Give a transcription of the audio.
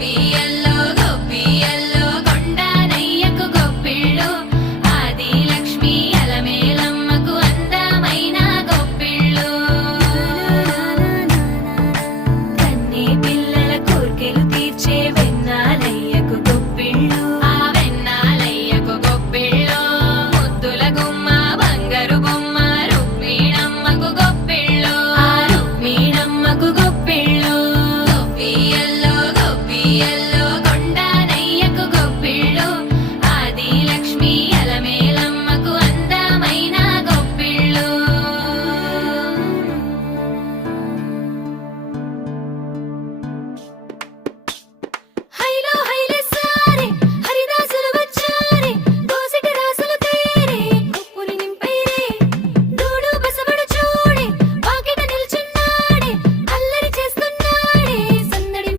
గొప్పియల్లో గొప్పియల్లో కొండానయ్యకు గొప్పిళ్ళు ఆది లక్ష్మి అలమేలమ్మకు అందమైన గొప్పిళ్ళు కన్నే పిల్లల కోర్కెలు తీర్చే